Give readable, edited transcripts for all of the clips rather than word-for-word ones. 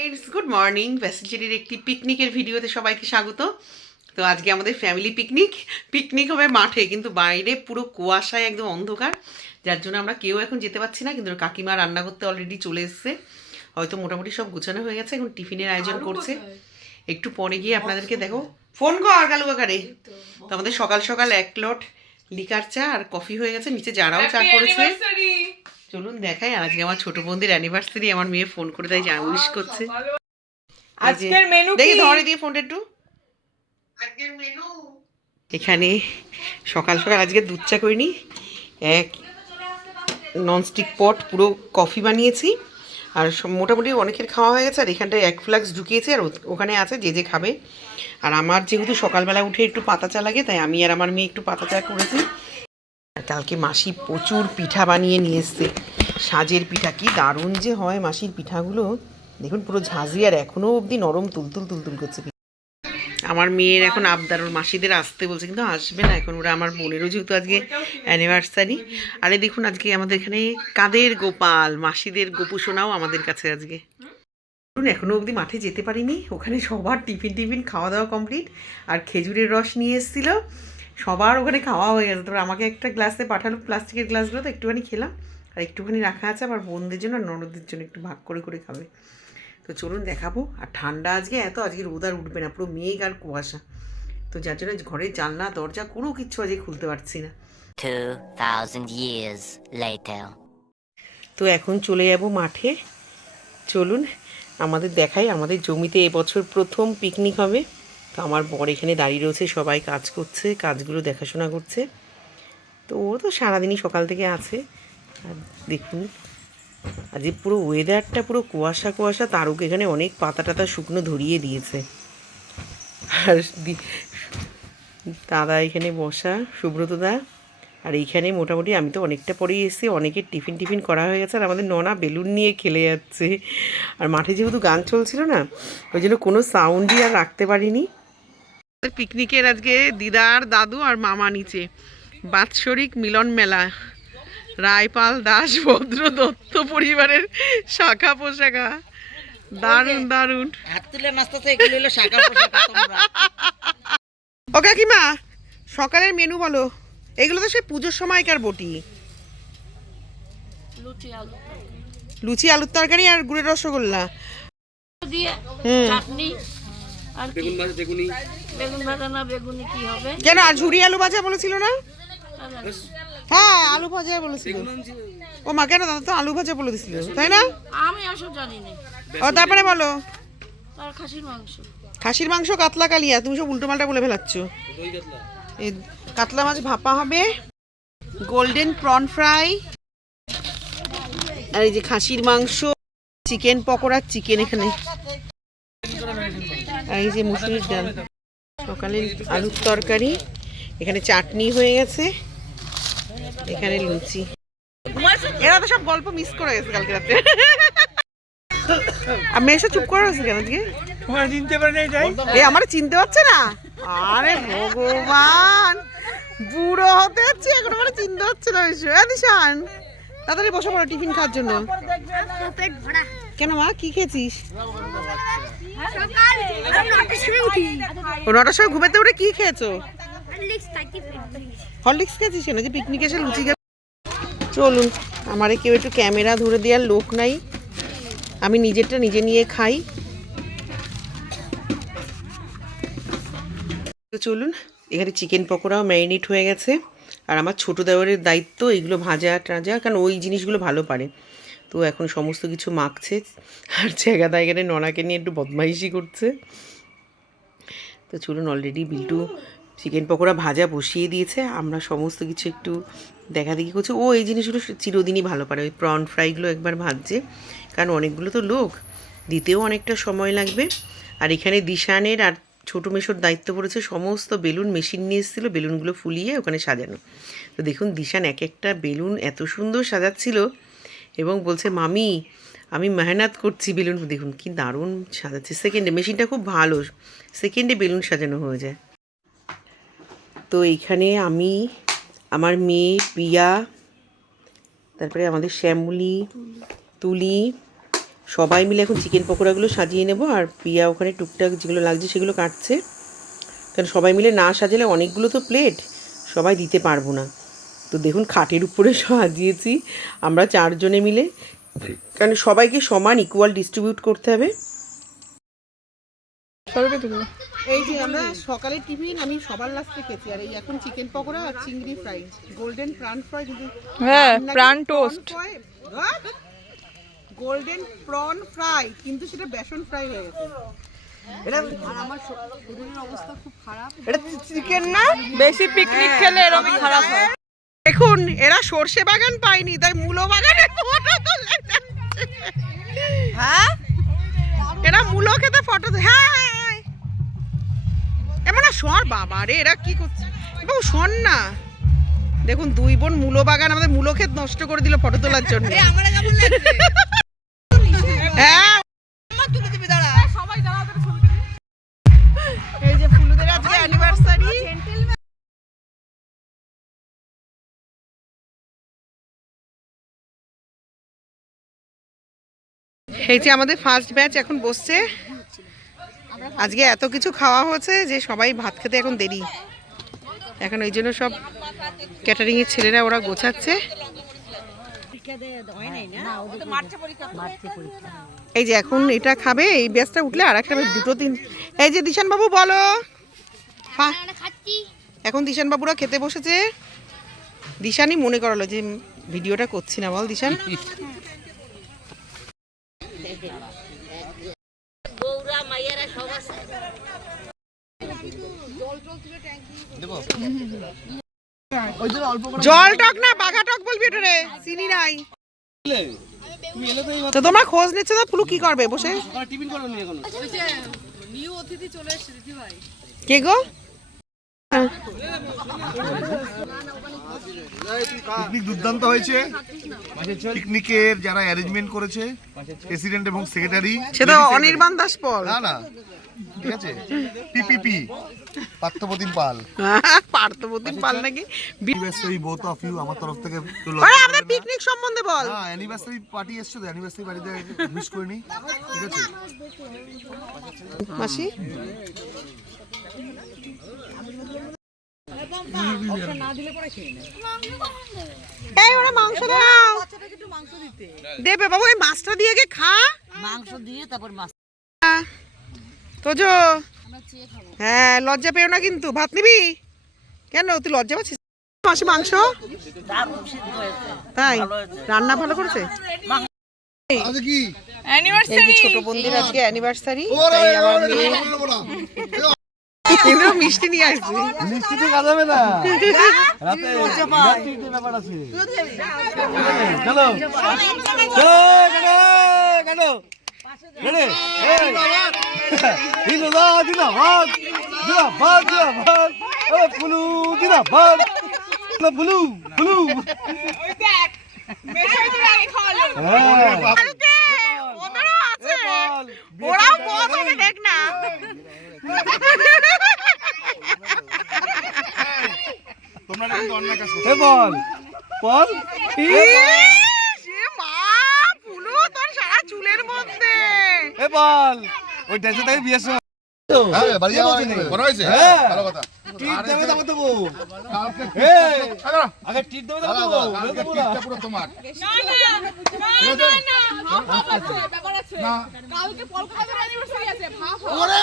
Friends, good morning. ভ্যাসেলচেরির একটি পিকনিকের ভিডিওতে সবাইকে স্বাগত। তো আজকে আমাদের ফ্যামিলি পিকনিক হবে মাঠে, কিন্তু বাইরে পুরো কুয়াশায় একদম অন্ধকার, যার জন্য আমরা কেউ এখন যেতে পারছি না। কিন্তু কাকিমা রান্না করতে অলরেডি চলে এসছে, হয়তো মোটামুটি সব গোছানো হয়ে গেছে। এখন টিফিনের আয়োজন করছে, একটু পরে গিয়ে আপনাদেরকে দেখো। ফোন কর কালু কাকারে। তো আমাদের সকাল সকাল 1 লট লিকার চা আর কফি হয়ে গেছে, নিচে যারাও চা করেছে। চলুন দেখাই। আর আজকে আমার ছোট বোনদের অ্যানিভার্সারি, আমার মেয়ে ফোন করে তাই উইশ করছে। আজকের মেনু দেখি, ধরে দিয়ে ফোনটা একটু। আজকের মেনু এখানে সকাল সকাল আজকে দুধ চা করিনি, এক ননস্টিক পট পুরো কফি বানিয়েছি। আর মোটামুটি অনেকের খাওয়া হয়ে গেছে। আর এখানটায় 1 ফ্লাক্স ঢুকিয়েছি, আর ওখানে আছে যে যে খাবে। আর আমার যেহেতু সকালবেলা উঠে একটু পাতা চা লাগে, তাই আমি আর আমার মেয়ে একটু পাতা চা করেছি। আর কালকে মাসি প্রচুর পিঠা বানিয়ে নিয়ে এসছে, সাজের পিঠা। কি দারুণ যে হয় মাসির পিঠাগুলো, দেখুন পুরো ঝাঁঝি, আর এখনও অবধি নরম তুলতুল করছে। আমার মেয়ের এখন আবদার, ওর মাসিদের আসতে বলছে, কিন্তু আসবে না এখন ওরা। আমার বোনেরও যেহেতু আজকে অ্যানিভার্সারি। আরে দেখুন আজকে আমাদের এখানে কাদের গোপাল, মাসিদের গোপুসোনাও আমাদের কাছে আজকে। এখনও অবধি মাঠে যেতে পারিনি, ওখানে সবার টিফিন খাওয়া দাওয়া কমপ্লিট। আর খেজুরের রস নিয়ে এসেছিল, সবার ওখানে খাওয়া হয়ে গেছে। তারপর আমাকে একটা গ্লাসে পাঠালো, প্লাস্টিকের গ্লাসগুলো, তো একটুখানি খেলাম। আর একটুখানি রাখা আছে আমার বোনদের জন্য আর ননদদের জন্য, একটু ভাগ করে করে খাবে। তো চলুন দেখাবো। আর ঠান্ডা আজকে এত, আজকে রোদ আর উঠবে না, পুরো মেঘ আর কুয়াশা। তো যার জন্য ঘরের জানলা দরজা কোনো কিচ্ছু আজকে খুলতে পারছি না। 2000 years later. তো এখন চলে যাব মাঠে। চলুন আমাদের দেখাই, আমাদের জমিতে এবছর প্রথম পিকনিক হবে। তো আমার বর এখানে দাঁড়িয়ে রয়েছে, সবাই কাজ করছে, কাজগুলো দেখাশোনা করছে। তো ও তো সারাদিনই সকাল থেকে আছে। আর দেখুন আজকে পুরো ওয়েদারটা পুরো কুয়াশা কুয়াশা, তারও এখানে অনেক পাতা টাতা শুকনো ধরিয়ে দিয়েছে। আর দাদা এখানে বসা, সুব্রত দা। আর এইখানে মোটামুটি আমি তো অনেকটা পরেই এসেছি, অনেকের টিফিন করা হয়ে গেছে। আর আমাদের ননা বেলুন নিয়ে খেলে যাচ্ছে। আর মাঠে যেহেতু গান চলছিল না, ওই জন্য কোনো সাউন্ডই আর রাখতে পারিনি। পিকনিকের আজকে দিদার দাদু আর মামা নিচে, বাৎসরিক মিলন মেলা, রায়পাল দাস ভদ্র দত্ত পরিবারের শাখা পোশাকা। দারুণ দারুণ হাত তুলে নাচতেছে, এগুলো হলো শাখা পোশাকা। ও কাকিমা, সকালের মেনু বলো। এগুলো তো সেই পুজোর সময়কার বটি। লুচি আলুর তরকারি আর গুড়ের রসগোল্লা দিয়ে চাটনি আর বেগুন ভাজা, বেগুন ভাজা না বেগুনি কি হবে কেন? আর ঝুরি আলু ভাজা বলেছিল না? হ্যাঁ আলু ভাজা বলেছিল। ও মা, কেন দাদা তো আলু ভাজা বলে দিছিল, তাই না? আমি আসলে জানি না। ও তারপরে বলো। আর খাসির মাংস কাতলা কালিয়া, তুমি সব উল্টো পাল্টা বলে ফেলাচ্ছ। এই কাতলা মাছ ভাপা হবে, গোল্ডেন প্রন ফ্রাই, আর এই যে খাসির মাংস, চিকেন পকোড়া, চিকেন এখানে, আর এই যে মুসুরির ডাল, সকালে আলুর তরকারি, এখানে চাটনি হয়ে গেছে, এখানে লুচি। এরা তো সব গল্প মিস করে গেছে কালকে রাতে। আর মেয়ে চুপ করে আছে কেন আজকে? চিনতে পারে না, এই আমার চিনতে পারছে না। আরে ভগবান, বুড়ো হতে যাচ্ছে এখন, আমার চিনতে হচ্ছে না। দিশান তাড়াতাড়ি বসে পড়ো টিফিন খাওয়ার জন্য। কেন মা, কি খেয়েছিস? 9টার সময় ঘুমাতে উঠে কি খেয়েছো? হরলিক্স খেয়েছিস কেন? যে পিকনিক এসে লুচি খেয়ে। চলুন, আমারে কেউ একটু ক্যামেরা ধরে দেওয়ার লোক নাই, আমি নিজেরটা নিজে নিয়ে খাই। তো চলুন, এখানে চিকেন পকোড়াও ম্যারিনেট হয়ে গেছে। আর আমার ছোটো দেওয়ারের দায়িত্ব এইগুলো ভাজা টাজা, কারণ ওই জিনিসগুলো ভালো পারে। তো এখন সমস্ত কিছু মাখছে। আর জায়গাটা এখানে ননাকে নিয়ে একটু বদমাইশি করছে। তো চলুন, অলরেডি বিল্টু চিকেন পকোড়া ভাজা বসিয়ে দিয়েছে, আমরা সমস্ত কিছু একটু দেখাদেখি করছি। ও এই জিনিসগুলো চিরদিনই ভালো পারে, ওই প্রন ফ্রাইগুলো একবার ভাজছে, কারণ অনেকগুলো তো লোক, দিতেও অনেকটা সময় লাগবে। আর এখানে দিশানের আর ছোটো মেশোর দায়িত্ব পড়েছে সমস্ত বেলুন মেশিন নিয়ে এসেছিলো, বেলুনগুলো ফুলিয়ে ওখানে সাজানো। তো দেখুন দিশান এক একটা বেলুন এত সুন্দর সাজাচ্ছিল, এবং বলছে মামি আমি মেহনত করছি বেলুন। দেখুন কি দারুণ সাজাচ্ছে। সেকেন্ডে মেশিনটা খুব ভালো, সেকেন্ডে বেলুন সাজানো হয়ে যায়। তো এইখানে আমি, আমার মেয়ে পিয়া, তারপরে আমাদের শ্যামলি, তুলি, সবাই মিলে এখন চিকেন পকোড়াগুলো সাজিয়ে নেব, আর পিয়া ওখানে টুকটাক যেগুলো লাগছে সেগুলো কাটছে, কারণ সবাই মিলে না সাজালে অনেকগুলো তো প্লেট সবাই দিতে পারবো না। তো দেখুন খাটের উপরে সাজিয়েছি আমরা 4 জনে মিলে, কারণ সবাইকে সমান ইকুয়াল ডিস্ট্রিবিউট করতে হবে। এই যে আমরা সকালের টিফিন আমি সবার লাস্টে খেয়েছি, আর এই এখন চিকেন পকোড়া আর চিংড়ি ফ্রাই, গোল্ডেন প্রাণ ফ্রাই, কিন্তু হ্যাঁ প্রাণ টোস্ট, গোল্ডেন প্রন ফ্রাই, কিন্তু সেটা বেসন ফ্রাই হয়ে গেছে। এটা চিকেন না, বেশি পিকনিক খেলে এরকমই খারাপ হয়। দেখুন এরা সর্ষে বাগান পায়নি, তাই মূলো বাগানে ফটো তুলে যাচ্ছে। হ্যাঁ এরা মূলো খেতে ফটো, হ্যাঁ এমন না শোন বাবা রে, এরা কি করছে বাবু, শোন না। দেখুন 2 বোন মূলো বাগান আমাদের মূলো ক্ষেত নষ্ট করে দিল ফটো তোলার জন্য। হ্যাঁ এই যে ফুলুদের আজকে অ্যানিভার্সারি। এই যে আমাদের ফার্স্ট ব্যাচ এখন বসছে। আজকে এত কিছু খাওয়া হয়েছে যে সবাই ভাত খেতে এখন দেরি, এখন ওই জন্য সব ক্যাটারিং এর ছেলেরা ওরা গোছাচ্ছে। এই যে এখন এটা খাবে, এই ব্যাচটা উঠলে আর একটা 2-3। এই যে দিশান বাবু বলো, এখন দিশান বাবুরা খেতে বসেছে। দিশানই মনে করালো যে ভিডিওটা করছি না, বল দিশান। জল টক না বাঘা টক বলবি এটা রে, চিনি নাই। তো তোমরা খোঁজ নিচ্ছ তো পুলু কি করবে বসে? কে গো? পিকনিক দুর্দান্ত হয়েছে। পিকনিকের যারা অ্যারেঞ্জমেন্ট করেছে, প্রেসিডেন্ট এবং সেক্রেটারি, সে তো অনির্বাণ দাস পল। না না ঠিক আছে, পিপিপি পার্থপ্রতিম পাল, পার্থপ্রতিম পাল নাকি? অ্যানিভার্সারি বোথ অফ ইউ আমার তরফ থেকে। আরে আমাদের পিকনিক সম্বন্ধে বল। হ্যাঁ অ্যানিভার্সারি পার্টি এসছে তো, অ্যানিভার্সারি পার্টিতে উইশ করে নি, ঠিক আছে মাসি। এই ওরা মাংস দাও, দেবে বাবু, এই মাছটা দিয়ে গে খা, মাংস দিয়ে তারপর মাছ। তোজো হ্যাঁ লজ্জা পেও না কিন্তু, ভাত নিবি কেন, তুই লজ্জা পাচ্ছিস? মাসি মাংস তাই রান্না ভালো করেছে। আজকে কি এই যে ছোট বোনদের আজকে অ্যানিভার্সারি, তাই আমার মেয়ে কিন্তু মিষ্টি নিয়ে আসছে। মিষ্টি তো খাওয়াবে না রাতে, মিষ্টি ব্যাপার আছে। চলো চলো কেন রেডি, এই দিলা দিলা ভাত দিলা ভাত দিলা ভাত, ও ফুলু দিলা ভাত, ফুলু ফুলু ওই দেখ মেশাই দিলা আগে খাওয়ালো। ওদেরও আছে, ওরাও কত হবে দেখ না। তোমরা কিন্তু অন্য কাজ করছো। বল বল মা ফুলু তোর সারা চুলের মধ্যে। এ বল ওই ড্যান্সে তাই বিয়ে শুরু। হ্যাঁ বাড়ি যাওয়া বড় হইছে, ভালো কথা। টিট দেবে দাও তো বউ, এই আগে টিট দেবে দাও তো বউ, টিটটা পুরো তোমার। না না না ব্যাপার আছে, না কালকে কলকাতার অ্যানিভার্সারি আছে, ভাব ওরে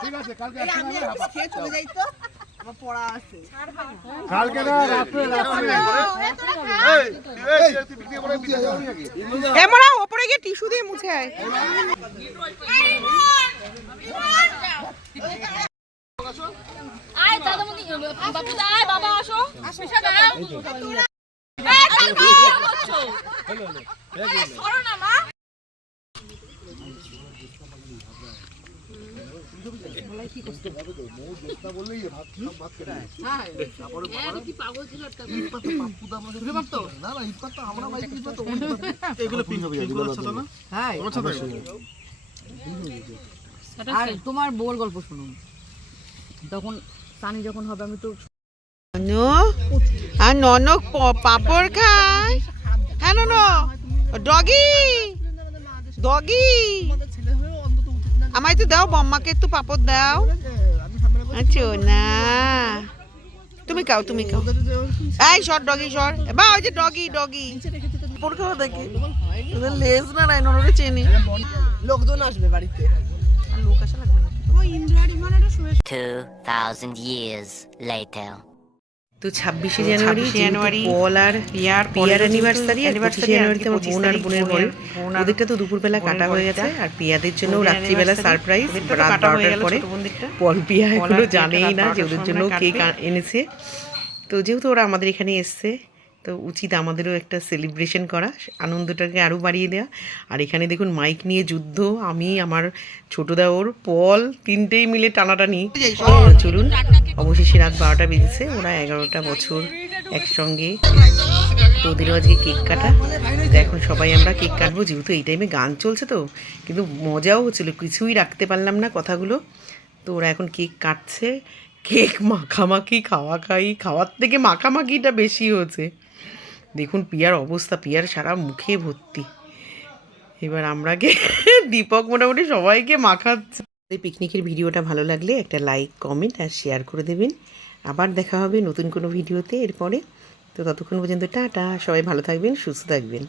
ঠিক আছে কালকে আসলে খেয়ে চলে যাই তো, আমার পড়া আছে কালকে না রাতে এই এমরা উপরে গিয়ে টিস্যু দিয়ে মুছে আয়। আয় দাদামণি বাবু আয়, বাবা আসো, পিছা দাও। এই সরো না মা। আর তোমার বউর গল্প শুনুন, তখন সানি যখন হবে আমি তো আর ননক পাপড় খায়। হ্যাঁ নন, ডগি ডগি আমায় তো দাও, বম্মাকে একটু পাপড় দাও। আচ্ছা না, তুমি খাও তুমি খাও। এই সর ডগি সর, বা ওই যে ডগি ডগি পাপড় খাওয়া দেখে ওদের লেজ না নাই ননরে চেনি। লোকজন আসবে বাড়িতে। আর লোক আসা লাগবে না। 2,000 years later. তো 26শে জানুয়ারি পল আর পিয়ার অ্যানিভার্সারি, আর 25শে জানুয়ারিতে আমার বোন আর বোনের বল। ওদেরটা তো দুপুরবেলা কাটা হয়ে গেছে, আর পিয়াদের জন্য রাত্রিবেলা সারপ্রাইজ রাত 12টার পরে। পল পিয়া এখনো জানেই না যে ওদের জন্য কেক এনেছে। তো যেহেতু ওরা আমাদের এখানে এসছে, তো উচিত আমাদেরও একটা সেলিব্রেশন করা, আনন্দটাকে আরও বাড়িয়ে দেওয়া। আর এখানে দেখুন মাইক নিয়ে যুদ্ধ, আমি আমার ছোটো দেওর পল তিনটেই মিলে টানাটানি। চলুন, অবশেষে রাত 12টা বেজেছে, ওরা 11টা বছর একসঙ্গে। তো ওদেরও আজকে কেক কাটা। তো এখন সবাই আমরা কেক কাটবো, যেহেতু এই টাইমে গান চলছে, তো কিন্তু মজাও হচ্ছিলো, কিছুই রাখতে পারলাম না কথাগুলো। তো ওরা এখন কেক কাটছে, কেক মাখামাখি খাওয়ার থেকে মাখামাখিটা বেশি হয়েছে। দেখুন পিয়ার অবস্থা, পিয়ার সারা মুখে ভর্তি। এবার আমরা দীপক মোটামুটি সবাইকে মাখাচ্ছে। এই পিকনিকের ভিডিওটা ভালো লাগলে একটা লাইক, কমেন্ট আর শেয়ার করে দেবেন। আবার দেখা হবে নতুন কোনো ভিডিওতে এরপরে। তো ততক্ষণ পর্যন্ত টাটা, সবাই ভালো থাকবেন, সুস্থ থাকবেন।